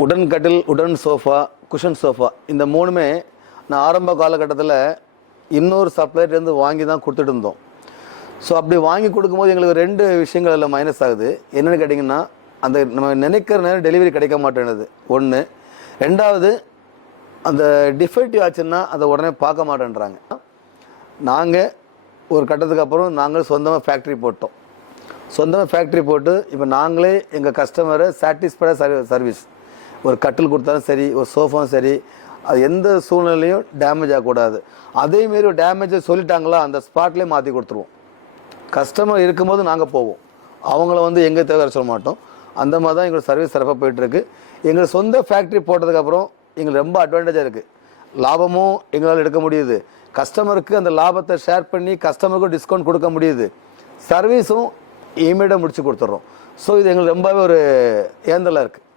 உடன் கட்டில், உடன் சோஃபா, குஷன் சோஃபா இந்த மூணுமே நான் ஆரம்ப காலகட்டத்தில் இன்னொரு சப்ளையர்லேருந்து வாங்கி தான் கொடுத்துட்டு இருந்தோம். ஸோ அப்படி வாங்கி கொடுக்கும்போது எங்களுக்கு ரெண்டு விஷயங்கள் எல்லாம் மைனஸ் ஆகுது. என்னென்னு கேட்டிங்கன்னா, அந்த நம்ம நினைக்கிற நேரம் டெலிவரி கிடைக்க மாட்டேன்னுது ஒன்று. ரெண்டாவது, அந்த டிஃபெக்டிவ் ஆச்சுன்னா அதை உடனே பார்க்க மாட்டேன்றாங்க. நாங்கள் ஒரு கட்டத்துக்கு அப்புறம் நாங்கள் சொந்தமாக ஃபேக்ட்ரி போட்டோம். சொந்தமாக ஃபேக்ட்ரி போட்டு இப்போ நாங்களே எங்கள் கஸ்டமரை சாட்டிஸ்ஃபைடாக சர்வீஸ். ஒரு கட்டில் கொடுத்தாலும் சரி, ஒரு சோஃபாவும் சரி, அது எந்த சூழ்நிலையும் டேமேஜ் ஆகக்கூடாது. அதேமாரி ஒரு டேமேஜை சொல்லிட்டாங்களா அந்த ஸ்பாட்லேயே மாற்றி கொடுத்துருவோம். கஸ்டமர் இருக்கும்போது நாங்கள் போவோம், அவங்கள எங்கே தேவை சொல்ல மாட்டோம். அந்த மாதிரி தான் எங்களோட சர்வீஸ் சிறப்பாக போயிட்டுருக்கு. எங்கள் சொந்த ஃபேக்ட்ரி போட்டதுக்கப்புறம் எங்களுக்கு ரொம்ப அட்வான்டேஜாக இருக்குது. லாபமும் எங்களால் எடுக்க முடியுது, கஸ்டமருக்கு அந்த லாபத்தை ஷேர் பண்ணி கஸ்டமருக்கும் டிஸ்கவுண்ட் கொடுக்க முடியுது, சர்வீஸும் இமீடியட்டாக முடிச்சு கொடுத்துட்றோம். ஸோ இது எங்களுக்கு ரொம்பவே ஒரு ஏந்தலாக இருக்குது.